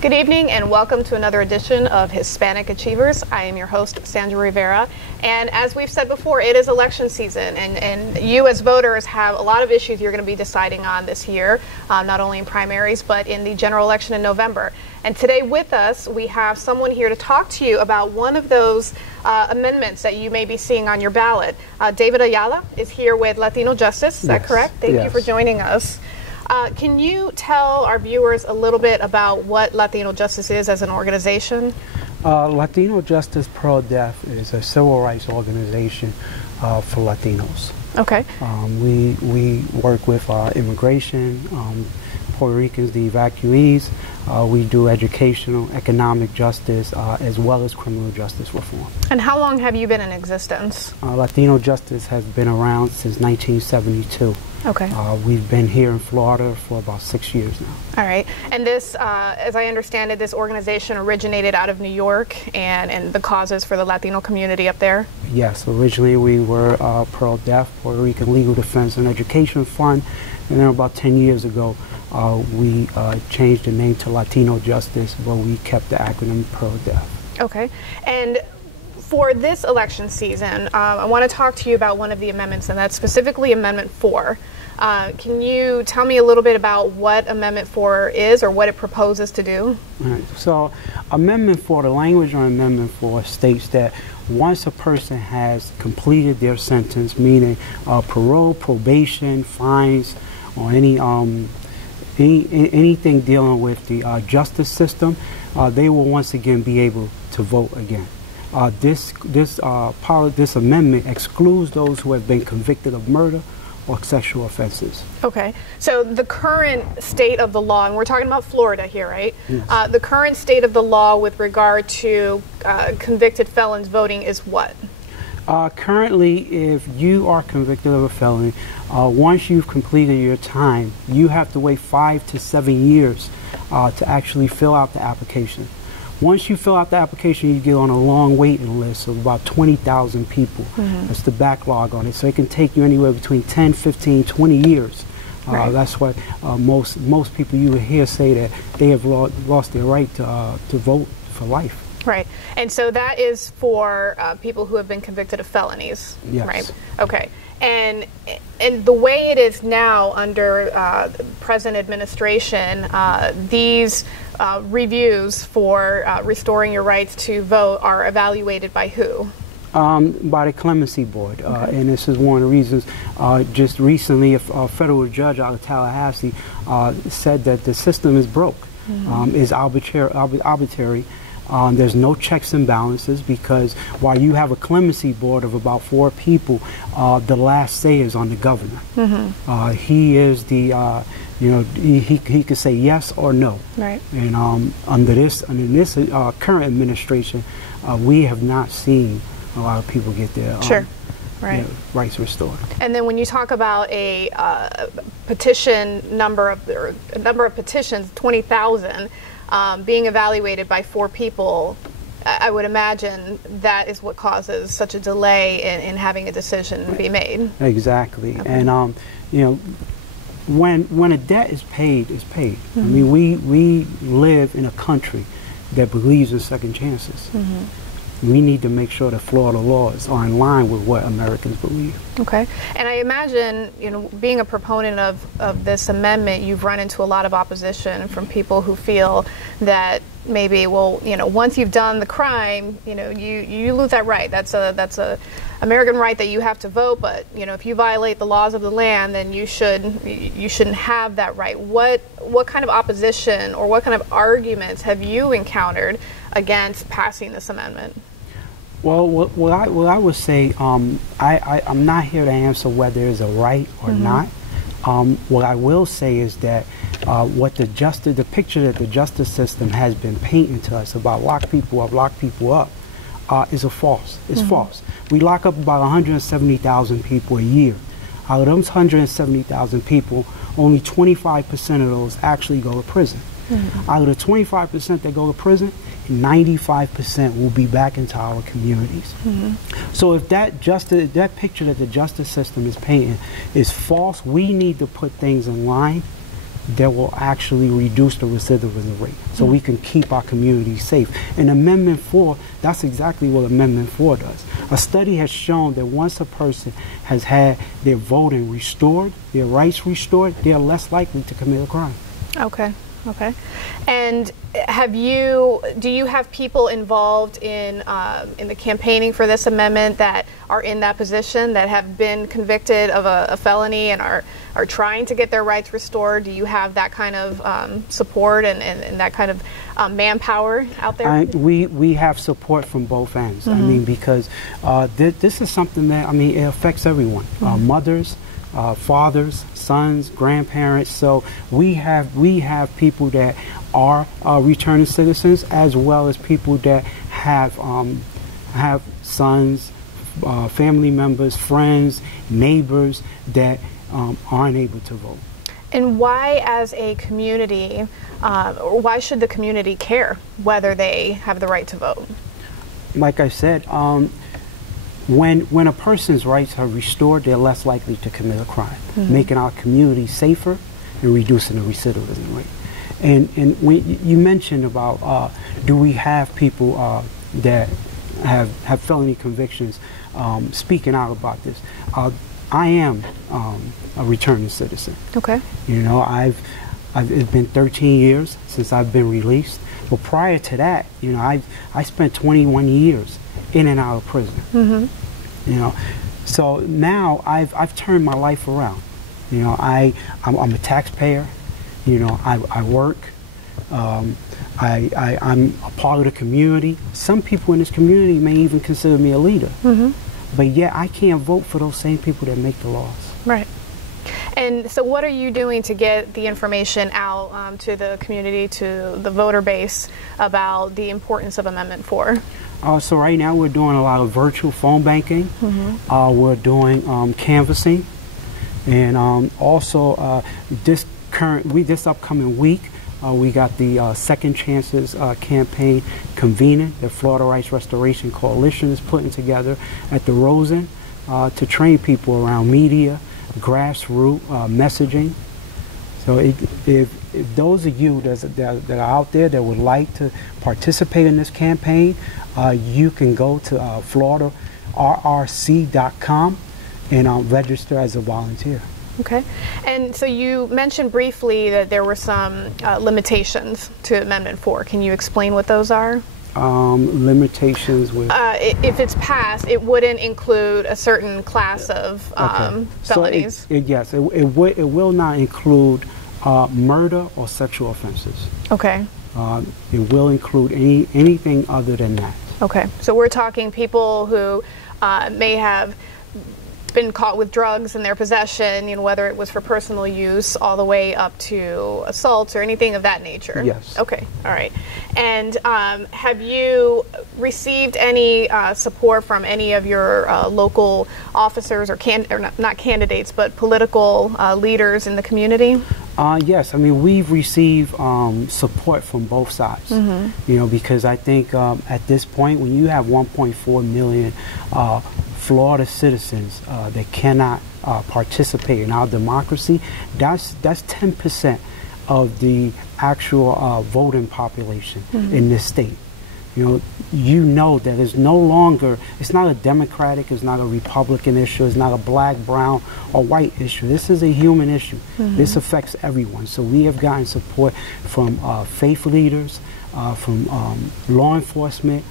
Good evening and welcome to another edition of Hispanic Achievers. I am your host, Sandra Rivera, and as we've said before, it is election season, and you as voters have a lot of issues you're going to be deciding on this year, not only in primaries but in the general election in November. And today with us, we have someone here to talk to you about one of those amendments that you may be seeing on your ballot. David Ayala is here with Latino Justice, is that correct? Thank you for joining us. Can you tell our viewers a little bit about what Latino Justice is as an organization? Latino Justice Pro Def is a civil rights organization for Latinos. Okay. We work with immigration, Puerto Ricans, the evacuees. We do educational, economic justice, as well as criminal justice reform. And how long have you been in existence? Latino Justice has been around since 1972. Okay. We've been here in Florida for about 6 years now. All right. And this, as I understand it, this organization originated out of New York and the causes for the Latino community up there? Yes. Originally we were Pro-Def, Puerto Rican Legal Defense and Education Fund. And then about 10 years ago, we changed the name to Latino Justice, but we kept the acronym Pro-Def. Okay. And for this election season, I want to talk to you about one of the amendments, and that's specifically Amendment 4. Can you tell me a little bit about what Amendment 4 is or what it proposes to do? All right. So Amendment 4, the language on Amendment 4 states that once a person has completed their sentence, meaning parole, probation, fines, or anything dealing with the justice system, they will once again be able to vote again. This amendment excludes those who have been convicted of murder or sexual offenses. Okay, so the current state of the law, and we're talking about Florida here, right? Yes. The current state of the law with regard to convicted felons voting is what? Currently, if you are convicted of a felony, once you've completed your time, you have to wait 5 to 7 years to actually fill out the application. Once you fill out the application, you get on a long waiting list of about 20,000 people. That's the backlog on it. So it can take you anywhere between 10, 15, 20 years. Right. That's what most people you will hear say that they have lost their right to vote for life. Right. And so that is for people who have been convicted of felonies. Yes. Right. Okay. And the way it is now under the present administration, these reviews for restoring your rights to vote are evaluated by who? By the Clemency Board. Okay. And this is one of the reasons just recently a federal judge out of Tallahassee said that the system is broke, is arbitrary. There's no checks and balances because while you have a clemency board of about 4 people, the last say is on the governor. He is the, he could say yes or no. Right. And under this current administration, we have not seen a lot of people get their rights restored. And then when you talk about a petition number of petitions, 20,000. Being evaluated by 4 people, I would imagine that is what causes such a delay in having a decision be made. Exactly. Okay. And when a debt is paid, it's paid. I mean, we live in a country that believes in second chances. We need to make sure that Florida laws are in line with what Americans believe. Okay. And I imagine, being a proponent of this amendment, you've run into a lot of opposition from people who feel that maybe, well, once you've done the crime, you lose that right. That's a American right that you have to vote, but if you violate the laws of the land, then you shouldn't have that right. What kind of opposition or what kind of arguments have you encountered against passing this amendment? Well, what I would say, I'm not here to answer whether it's a right or not. What I will say is that the picture that the justice system has been painting to us about lock people up, is a false. It's false. We lock up about 170,000 people a year. Out of those 170,000 people, only 25% of those actually go to prison. Out of the 25% that go to prison, 95% will be back into our communities. So if that picture that the justice system is painting is false, we need to put things in line that will actually reduce the recidivism rate, so we can keep our community safe. And Amendment 4, that's exactly what Amendment 4 does. A study has shown that once a person has had their voting restored, their rights restored, they're less likely to commit a crime. Okay. Okay. And do you have people involved in the campaigning for this amendment that are in that position, that have been convicted of a felony and are trying to get their rights restored? Do you have that kind of support and that kind of manpower out there? We have support from both ends. I mean, because this is something that, I mean, it affects everyone. Mothers, fathers, sons, grandparents. So we have people that are returning citizens, as well as people that have sons, family members, friends, neighbors that aren't able to vote. And why, as a community, or why should the community care whether they have the right to vote? Like I said, when a person's rights are restored, they're less likely to commit a crime, making our community safer and reducing the recidivism rate. And you mentioned about do we have people that have felony convictions speaking out about this? I am a returning citizen. Okay. You know, it's been 13 years since I've been released. But prior to that, you know, I spent 21 years in and out of prison. You know, so now I've turned my life around. You know, I'm a taxpayer. You know, I work. I'm a part of the community. Some people in this community may even consider me a leader. But yet I can't vote for those same people that make the laws. Right. And so what are you doing to get the information out to the community, to the voter base, about the importance of Amendment 4? So right now we're doing a lot of virtual phone banking. We're doing canvassing. And also this upcoming week, we got the Second Chances campaign convening. The Florida Rights Restoration Coalition is putting together at the Rosen to train people around media, grassroots messaging. So if those of you that are out there that would like to participate in this campaign, you can go to FloridaRRC.com and register as a volunteer. Okay. And so you mentioned briefly that there were some limitations to Amendment 4. Can you explain what those are? Limitations with... if it's passed, it wouldn't include a certain class of felonies. So yes, it will not include murder or sexual offenses. Okay. It will include anything other than that. Okay. So we're talking people who may have been caught with drugs in their possession, you know, whether it was for personal use all the way up to assaults or anything of that nature? Yes. Okay. All right. And have you received any support from any of your local officers or not candidates, but political leaders in the community? Yes. I mean, we've received support from both sides, you know, because I think at this point, when you have 1.4 million Florida citizens that cannot participate in our democracy, that's 10% of the actual voting population in this state. You know that it's no longer, it's not a Democratic, it's not a Republican issue, it's not a black, brown, or white issue. This is a human issue. This affects everyone. So we have gotten support from faith leaders, from law enforcement,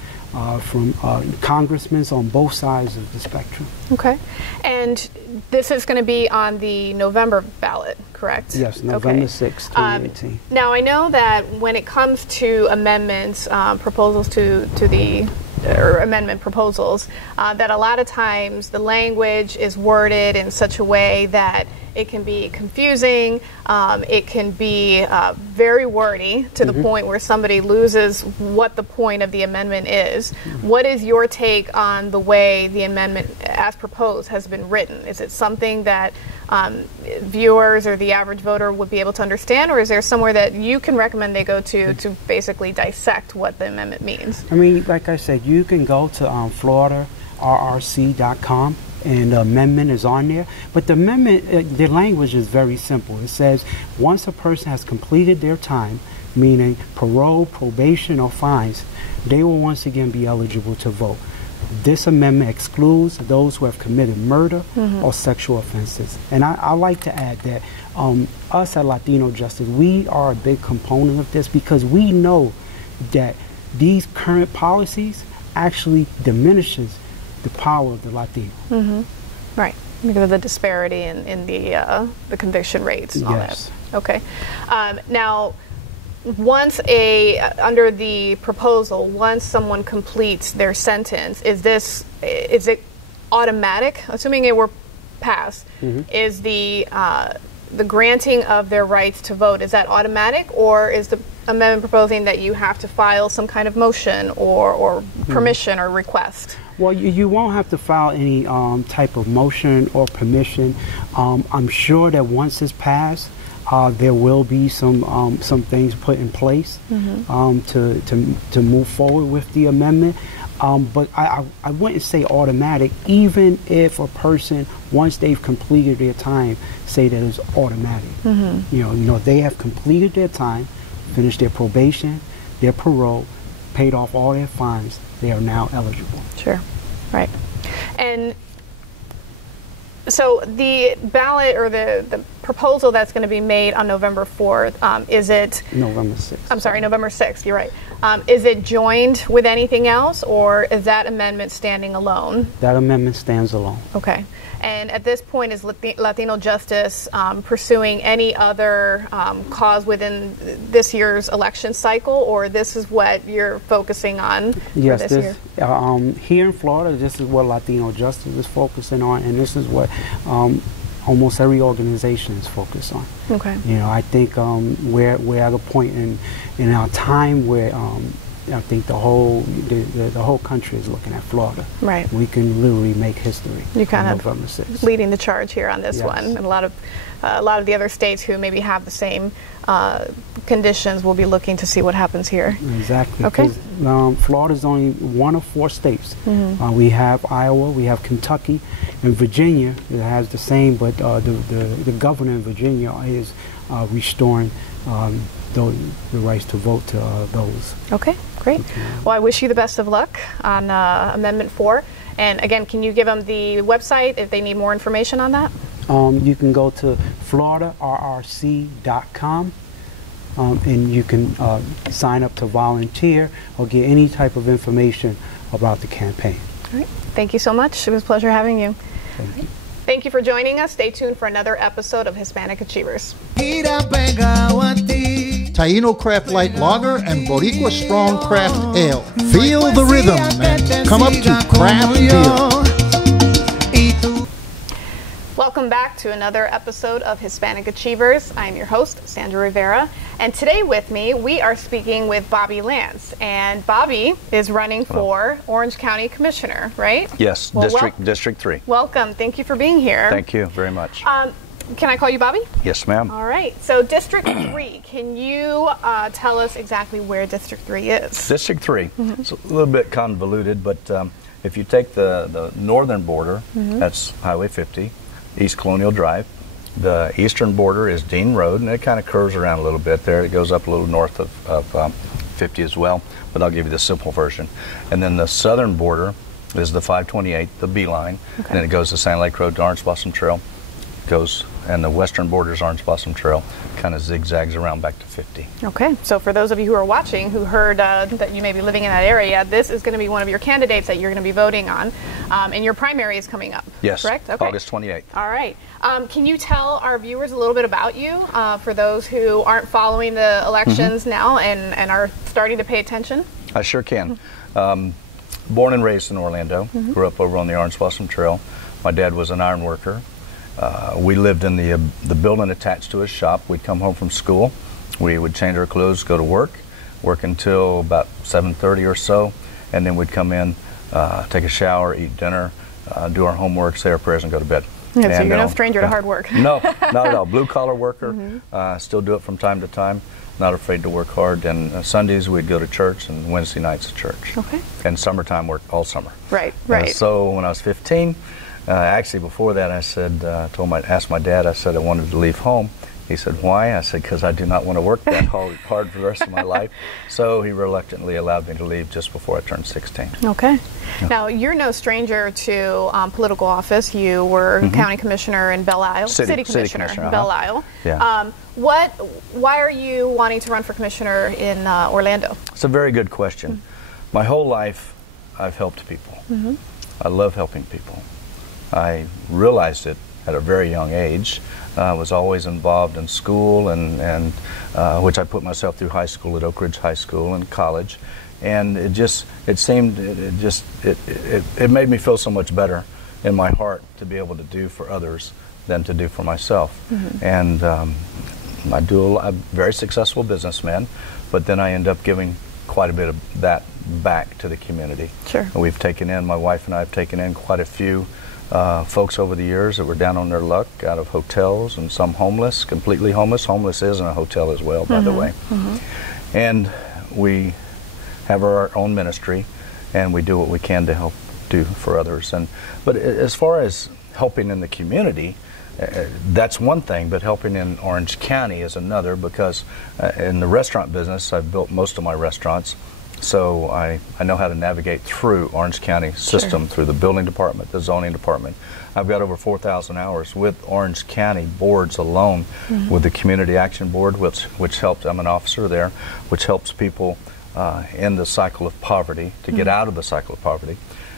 from congressmen on both sides of the spectrum. Okay. And this is going to be on the November ballot, correct? Yes, November 6th, 2018. Now, I know that when it comes to amendments, proposals to the amendment proposals, that a lot of times the language is worded in such a way that it can be confusing, it can be very wordy to the point where somebody loses what the point of the amendment is. What is your take on the way the amendment as proposed has been written? Is it something that viewers or the average voter would be able to understand, or is there somewhere that you can recommend they go to basically dissect what the amendment means? I mean, like I said, you can go to FloridaRRC.com and the amendment is on there. But the amendment, the language is very simple. It says once a person has completed their time, meaning parole, probation, or fines, they will once again be eligible to vote. This amendment excludes those who have committed murder or sexual offenses. And I like to add that us at Latino Justice, we are a big component of this because we know that these current policies actually diminishes the power of the Latino. Right, because of the disparity in the conviction rates and all that. Okay. Now, once under the proposal, once someone completes their sentence, is it automatic? Assuming it were passed, is the granting of their rights to vote, is that automatic, or is the amendment proposing that you have to file some kind of motion or permission or request? Well, you won't have to file any type of motion or permission. I'm sure that once it's passed, there will be some things put in place to move forward with the amendment. But I wouldn't say automatic, even if a person, once they've completed their time, say that it's automatic. You know, they have completed their time, finished their probation, their parole, paid off all their fines, they are now eligible. Sure, right. And so the ballot or the proposal that's going to be made on November 4th, is it? November 6th. I'm sorry, November 6th, you're right. Is it joined with anything else, or is that amendment standing alone? That amendment stands alone. Okay. And at this point, is Latino Justice pursuing any other cause within this year's election cycle, or this is what you're focusing on for this year? Here in Florida, this is what Latino Justice is focusing on, and this is what almost every organization is focused on. Okay. You know, I think we're at a point in our time where I think the whole country is looking at Florida. Right. We can literally make history. You kind of November 6th. leading the charge here on this one, and a lot of the other states who maybe have the same conditions will be looking to see what happens here. Exactly. Okay. Florida is only one of 4 states. We have Iowa, we have Kentucky, and Virginia. It has the same, but the governor in Virginia is restoring the rights to vote to those. Okay, great. Well, I wish you the best of luck on Amendment 4. And again, can you give them the website if they need more information on that? You can go to FloridaRRC.com and you can sign up to volunteer or get any type of information about the campaign. All right. Thank you so much. It was a pleasure having you. Thank you. Thank you for joining us. Stay tuned for another episode of Hispanic Achievers. Taino Craft Light Lager and Boricua Strong Craft Ale. Feel the rhythm and come up to craft beer. Welcome back to another episode of Hispanic Achievers. I'm your host, Sandra Rivera, and today with me we are speaking with Bobby Lance, and Bobby is running for Orange County Commissioner, right? Yes, well, District 3. Welcome. Thank you for being here. Thank you very much. Can I call you Bobby? Yes, ma'am. All right. So District 3, can you tell us exactly where District 3 is? District 3, it's a little bit convoluted, but if you take the northern border, that's Highway 50, East Colonial Drive. The eastern border is Dean Road, and it kind of curves around a little bit there. It goes up a little north of 50 as well, but I'll give you the simple version. And then the southern border is the 528, the B line, and then it goes to Sand Lake Road to Orange Blossom Trail. Goes, and the western border is Orange Blossom Trail, kind of zigzags around back to 50. Okay, so for those of you who are watching who heard that you may be living in that area, this is going to be one of your candidates that you're going to be voting on, and your primary is coming up. Yes, correct? Okay. August 28th. All right. Can you tell our viewers a little bit about you, for those who aren't following the elections now and are starting to pay attention? I sure can. Born and raised in Orlando, grew up over on the Orange Blossom Trail. My dad was an iron worker. We lived in the building attached to his shop. We'd come home from school. We would change our clothes, go to work until about 7:30 or so, and then we'd come in, take a shower, eat dinner, do our homework, say our prayers, and go to bed. Yeah, so you're no stranger to hard work. No, not at all. Blue-collar worker. Still do it from time to time. Not afraid to work hard. And Sundays we'd go to church, and Wednesday nights at church. Okay. And summertime work all summer. Right, right. So when I was 15, Actually, before that, I said, asked my dad, I said I wanted to leave home. He said, why? I said, because I do not want to work that hard for the rest of my life. So he reluctantly allowed me to leave just before I turned 16. Okay. Yeah. Now, you're no stranger to political office. You were county commissioner in Belle Isle. City commissioner in Belle Isle. Yeah. Why are you wanting to run for commissioner in Orlando? It's a very good question. My whole life, I've helped people. I love helping people. I realized it at a very young age. I was always involved in school, and which I put myself through high school at Oak Ridge High School and college, and it made me feel so much better in my heart to be able to do for others than to do for myself. And I'm a very successful businessman, but then I end up giving quite a bit of that back to the community. Sure. And we've taken in, my wife and I have taken in quite a few folks over the years that were down on their luck out of hotels, and some homeless, completely homeless. Homeless is in a hotel as well, by the way. And we have our own ministry, and we do what we can to help do for others. But as far as helping in the community, that's one thing, but helping in Orange County is another, because in the restaurant business, I've built most of my restaurants. So I know how to navigate through Orange County system, through the building department, the zoning department. I've got over 4,000 hours with Orange County boards alone, with the Community Action Board, which helps, I'm an officer there, which helps people in the cycle of poverty, to get out of the cycle of poverty.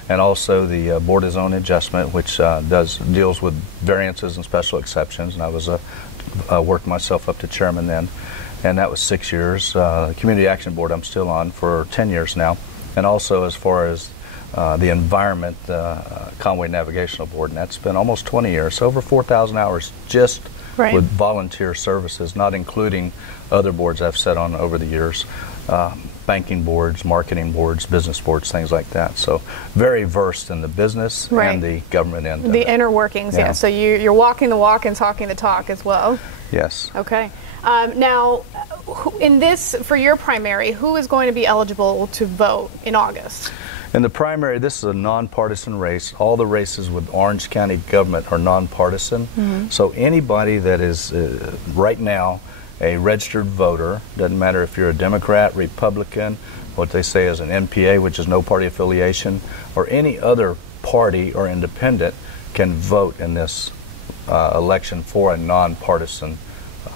And also the Board of Zone Adjustment, which deals with variances and special exceptions. And I worked myself up to chairman then. And that was 6 years. The Community Action Board I'm still on for 10 years now. And also as far as the Environment Conway Navigational Board, and that's been almost 20 years, so over 4,000 hours just with volunteer services, not including other boards I've sat on over the years, banking boards, marketing boards, business boards, things like that. So very versed in the business and the government end. The inner workings, yeah. So you're walking the walk and talking the talk as well. Yes. Okay. Now, in this, for your primary, who is going to be eligible to vote in August? In the primary, this is a nonpartisan race. All the races with Orange County government are nonpartisan. So anybody that is right now a registered voter, doesn't matter if you're a Democrat, Republican, what they say is an NPA, which is no party affiliation, or any other party or independent, can vote in this election for a nonpartisan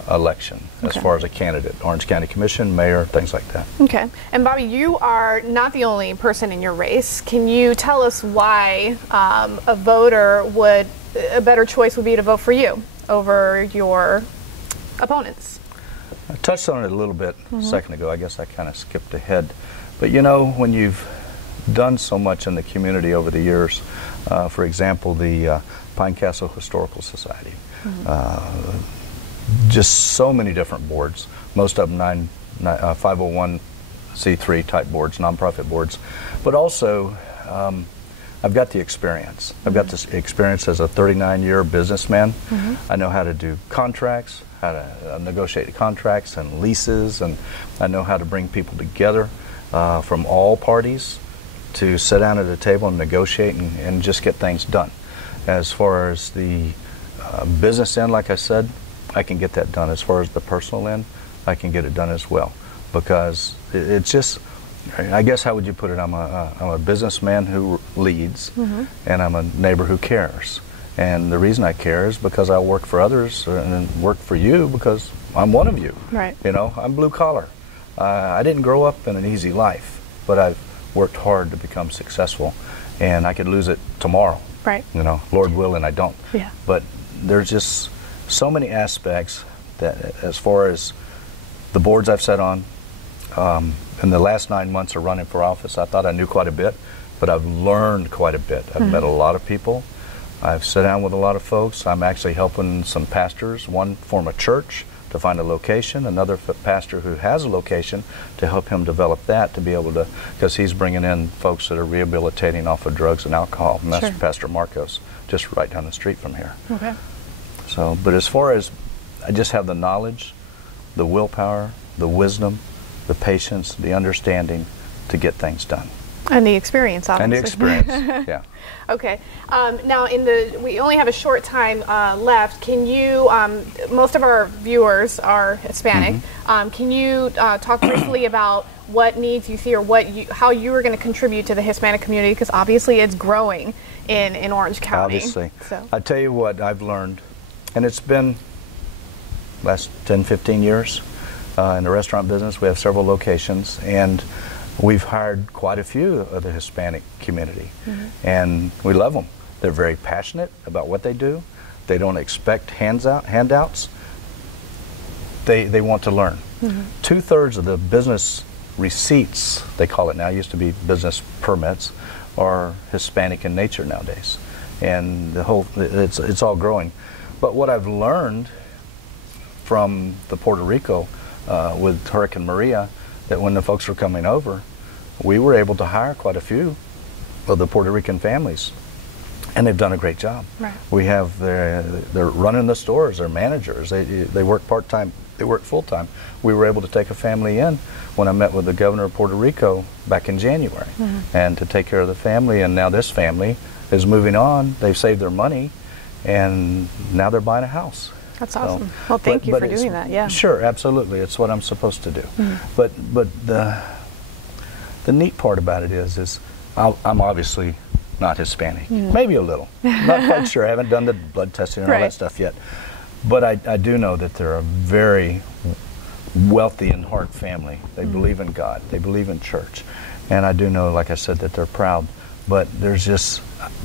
election as far as a candidate, Orange County Commission, mayor, things like that. Okay. And Bobby, you are not the only person in your race. Can you tell us why a better choice would be to vote for you over your opponents? I touched on it a little bit a second ago. I guess I kind of skipped ahead. But you know, when you've done so much in the community over the years, for example, the Pine Castle Historical Society, just so many different boards, most of them 501c3 type boards, nonprofit boards, but also I've got the experience. I've got this experience as a 39-year businessman. I know how to do contracts, how to negotiate contracts and leases, and I know how to bring people together from all parties to sit down at a table and negotiate and just get things done. As far as the business end, like I said, I can get that done. As far as the personal end, I can get it done as well, because it's just, I guess, how would you put it? I'm a businessman who leads, and I'm a neighbor who cares. And the reason I care is because I work for others and work for you because I'm one of you. Right. You know, I'm blue collar. I didn't grow up in an easy life, but I've worked hard to become successful, and I could lose it tomorrow. Right. You know, Lord willing, I don't. Yeah. But there's just so many aspects that, as far as the boards I've sat on, in the last 9 months of running for office, I thought I knew quite a bit, but I've learned quite a bit. I've met a lot of people. I've sat down with a lot of folks. I'm actually helping some pastors, one form a church to find a location, another pastor who has a location to help him develop that, to be able to, because he's bringing in folks that are rehabilitating off of drugs and alcohol, and that's Pastor Marcos, just right down the street from here. Okay. So, but as far as, I just have the knowledge, the willpower, the wisdom, the patience, the understanding to get things done. And the experience, obviously. And the experience, yeah. Okay. Now, we only have a short time left. Can you? Most of our viewers are Hispanic. Can you talk briefly about what needs you see, or how you are going to contribute to the Hispanic community? Because obviously, it's growing in Orange County. Obviously. So. I tell you what I've learned, and it's been last 10, 15 years in the restaurant business. We have several locations, and we've hired quite a few of the Hispanic community, and we love them. They're very passionate about what they do. They don't expect handouts. They want to learn. 2/3 of the business receipts, they call it now, used to be business permits, are Hispanic in nature nowadays, and it's all growing. But what I've learned from the Puerto Rico with Hurricane Maria, that when the folks were coming over, we were able to hire quite a few of the Puerto Rican families, and they've done a great job. Right. We have they're running the stores, they're managers, they work part-time, they work full-time. We were able to take a family in when I met with the governor of Puerto Rico back in January, and to take care of the family, and now this family is moving on. They've saved their money, and now they're buying a house. That's awesome. Well, thank you for doing that. Yeah. Sure, absolutely. It's what I'm supposed to do. But the neat part about it is I'm obviously not Hispanic. Maybe a little. Not quite sure. I haven't done the blood testing and all that stuff yet. But I do know that they're a very wealthy in heart family. They believe in God. They believe in church. And I do know, like I said, that they're proud. But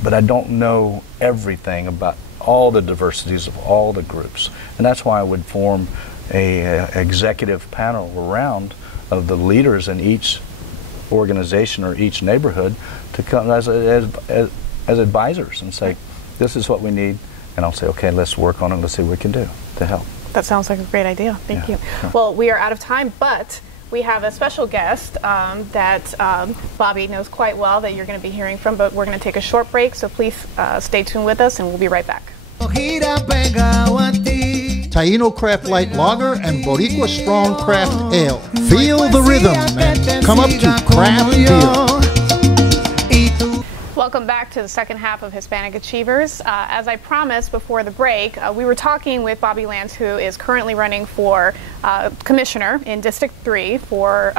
but I don't know everything about all the diversities of all the groups, and that's why I would form a executive panel around of the leaders in each organization or each neighborhood to come as advisors and say, this is what we need, and I'll say, okay, let's work on it, let's see what we can do to help. That sounds like a great idea. Thank you. Well, we are out of time, but we have a special guest that Bobby knows quite well that you're going to be hearing from, but we're going to take a short break, so please stay tuned with us, and we'll be right back. Taino Craft Light Lager and Boricua Strong Craft Ale. Feel the rhythm and come up to craft beer. Welcome back to the second half of Hispanic Achievers. As I promised before the break, we were talking with Bobby Lance, who is currently running for commissioner in District 3 for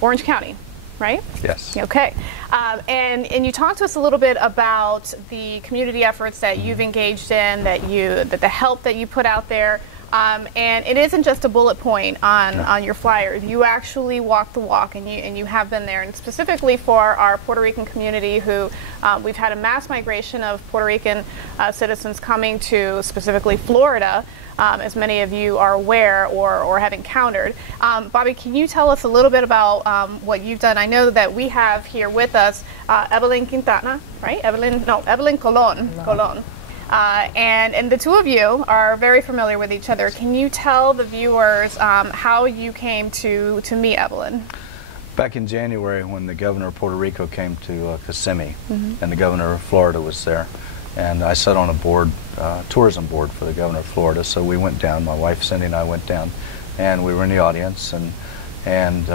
Orange County, right? Yes. Okay. And you talked to us a little bit about the community efforts that you've engaged in, that the help that you put out there. And it isn't just a bullet point on your flyers. You actually walk the walk, and you have been there. And specifically for our Puerto Rican community, who we've had a mass migration of Puerto Rican citizens coming to specifically Florida, as many of you are aware or have encountered. Bobby, can you tell us a little bit about what you've done? I know that we have here with us Evelyn Quintana, right? Evelyn Colon. And the two of you are very familiar with each other. Can you tell the viewers how you came to meet Evelyn? Back in January, when the governor of Puerto Rico came to Kissimmee, and the governor of Florida was there, and I sat on a board, tourism board for the governor of Florida. So we went down. My wife Cindy and I went down, and we were in the audience, and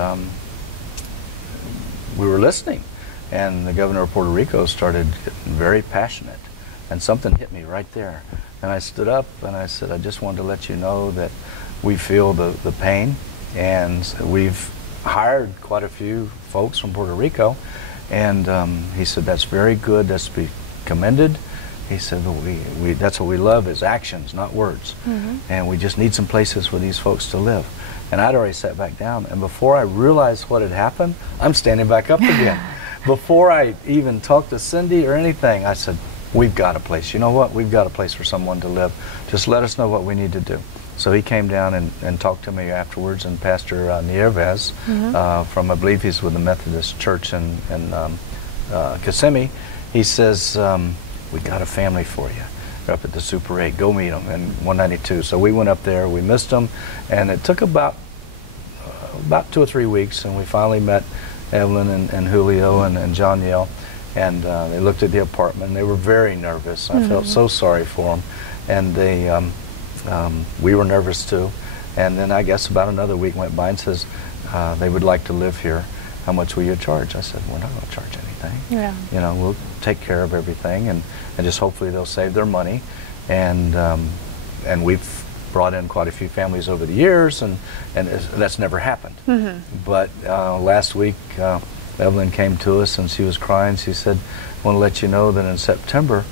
we were listening. And the governor of Puerto Rico started getting very passionate. And something hit me right there. And I stood up and I said, I just wanted to let you know that we feel the pain, and we've hired quite a few folks from Puerto Rico. And he said, that's very good, that's to be commended. He said, that's what we love, is actions, not words. And we just need some places for these folks to live. And I'd already sat back down, and before I realized what had happened, I'm standing back up again. Before I even talked to Cindy or anything, I said, we've got a place. You know what? We've got a place for someone to live. Just let us know what we need to do. So he came down and talked to me afterwards, and Pastor Nieves, from, I believe he's with the Methodist Church in Kissimmee, he says, we got a family for you. They're up at the Super 8. Go meet them, in 192. So we went up there. We missed them, and it took about 2 or 3 weeks, and we finally met Evelyn and Julio and John Yale. And they looked at the apartment, and they were very nervous. I felt so sorry for them. And we were nervous too. And then I guess about another week went by, and says they would like to live here. how much will you charge? I said, we're not going to charge anything. Yeah. You know, we'll take care of everything, and just hopefully they'll save their money. And we've brought in quite a few families over the years, and that's never happened. Mm-hmm. But last week, Evelyn came to us and she was crying. She said, I want to let you know that in September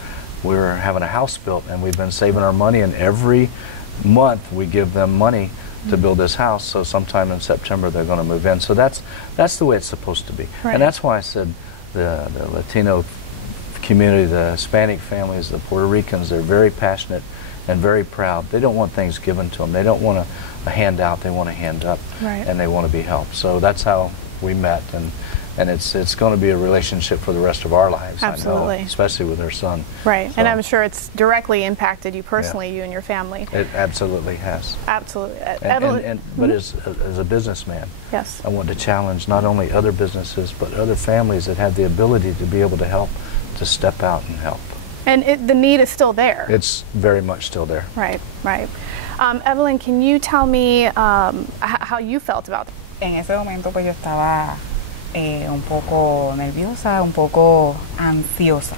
we're having a house built, and we've been saving our money, and every month we give them money to build this house, so sometime in September they're going to move in. So that's the way it's supposed to be. Right. And that's why I said the Latino community, the Hispanic families, the Puerto Ricans, they're very passionate and very proud. They don't want things given to them. They don't want a handout. They want a hand up, Right. and they want to be helped. So that's how we met, and it's going to be a relationship for the rest of our lives. Absolutely. I know, especially with her son. Right, So, and I'm sure it's directly impacted you personally, you and your family. it absolutely has. Absolutely. But as a businessman, Yes. I want to challenge not only other businesses, but other families that have the ability to be able to help, to step out and help. And the need is still there. It's very much still there. Right, right. Evelyn, can you tell me how you felt about that? En ese momento pues yo estaba un poco nerviosa, un poco ansiosa,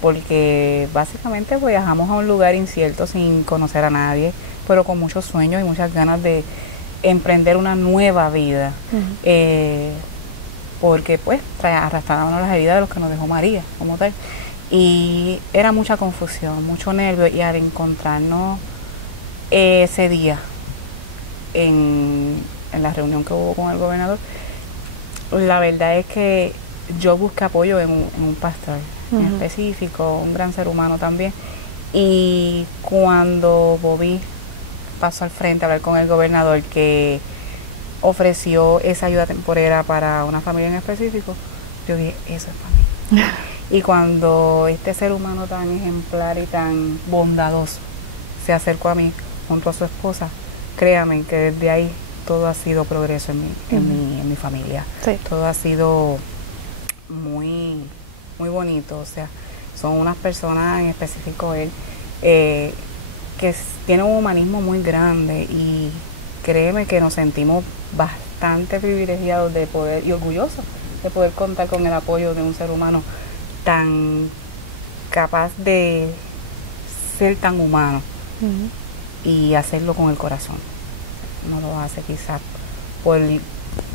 porque básicamente pues viajamos a un lugar incierto sin conocer a nadie, pero con muchos sueños y muchas ganas de emprender una nueva vida, porque pues arrastrábamos las heridas de los que nos dejó María como tal, y era mucha confusión, mucho nervio, y al encontrarnos ese día en la reunión que hubo con el gobernador, la verdad es que yo busqué apoyo en un pastor en específico, un gran ser humano también, y cuando Bobby pasó al frente a hablar con el gobernador, que ofreció esa ayuda temporera para una familia en específico, yo dije, eso es para mí. Y cuando este ser humano tan ejemplar y tan bondadoso se acercó a mí junto a su esposa, créanme que desde ahí todo ha sido progreso en mi familia. Sí. Todo ha sido muy bonito. O sea, son unas personas, en específico él, que tienen un humanismo muy grande, y créeme que nos sentimos bastante privilegiados de poder, y orgullosos de poder contar con el apoyo de un ser humano tan capaz de ser tan humano y hacerlo con el corazón. No lo hace quizás por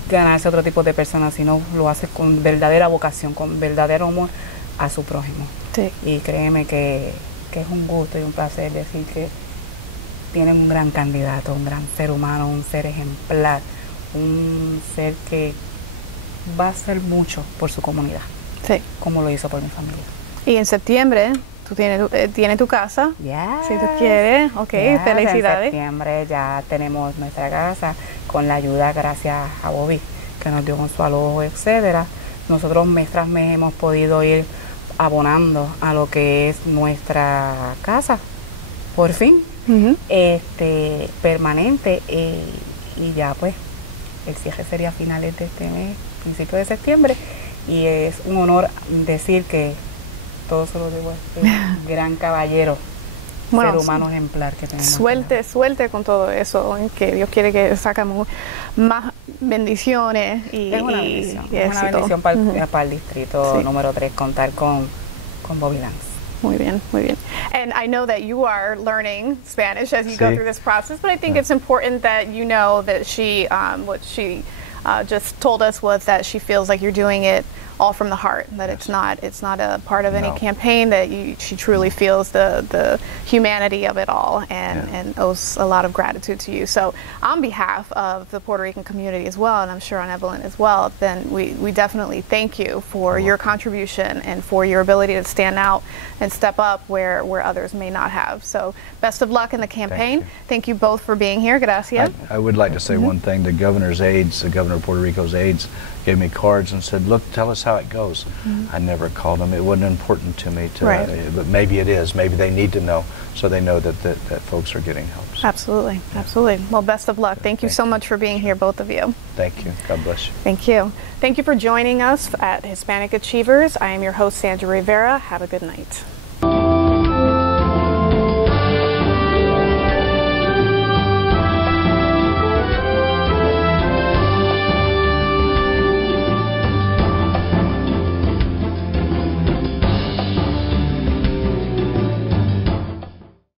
ganarse otro tipo de personas, sino lo hace con verdadera vocación, con verdadero amor a su prójimo. Sí. Y créeme que es un gusto y un placer decir que tienen un gran candidato, un gran ser humano, un ser ejemplar, un ser que va a hacer mucho por su comunidad. Sí. Como lo hizo por mi familia. Y en septiembre tú tienes tu casa. Yes. Si tú quieres. Ok, Yes, felicidades. En septiembre ya tenemos nuestra casa con la ayuda, gracias a Bobby, que nos dio con su alojo, etcétera. Nosotros mes tras mes hemos podido ir abonando a lo que es nuestra casa, por fin, permanente, y ya pues el cierre sería a finales de este mes, principio de septiembre. Y es un honor decir que todo se lo debo a este gran caballero, Bueno, ser humano ejemplar que tenemos. Suerte con todo eso, que Dios quiere que sacamos más bendiciones y Es una bendición, y es una éxito. bendición para el distrito Sí. número 3 contar con Bobby Lance. Muy bien, muy bien. And I know that you are learning Spanish as you go Sí. through this process, but I think it's important that you know that she, what she just told us was that she feels like you're doing it all from the heart, that it's not a part of any campaign, that she truly feels the humanity of it all, and owes a lot of gratitude to you. So on behalf of the Puerto Rican community as well, and I'm sure on Evelyn as well, then we definitely thank you for your contribution and for your ability to stand out and step up where others may not have. So best of luck in the campaign. Thank you both for being here. Gracias. I would like to say one thing. The governor's aides, the governor of Puerto Rico's aides, gave me cards and said, look, tell us how it goes. I never called them. It wasn't important to me. But maybe it is. Maybe they need to know, so they know that folks are getting help. So, Absolutely, absolutely. Well, best of luck. Thank you so much for being here, both of you. thank you. God bless you. Thank you. Thank you for joining us at Hispanic Achievers. I am your host, Sandra Rivera. Have a good night.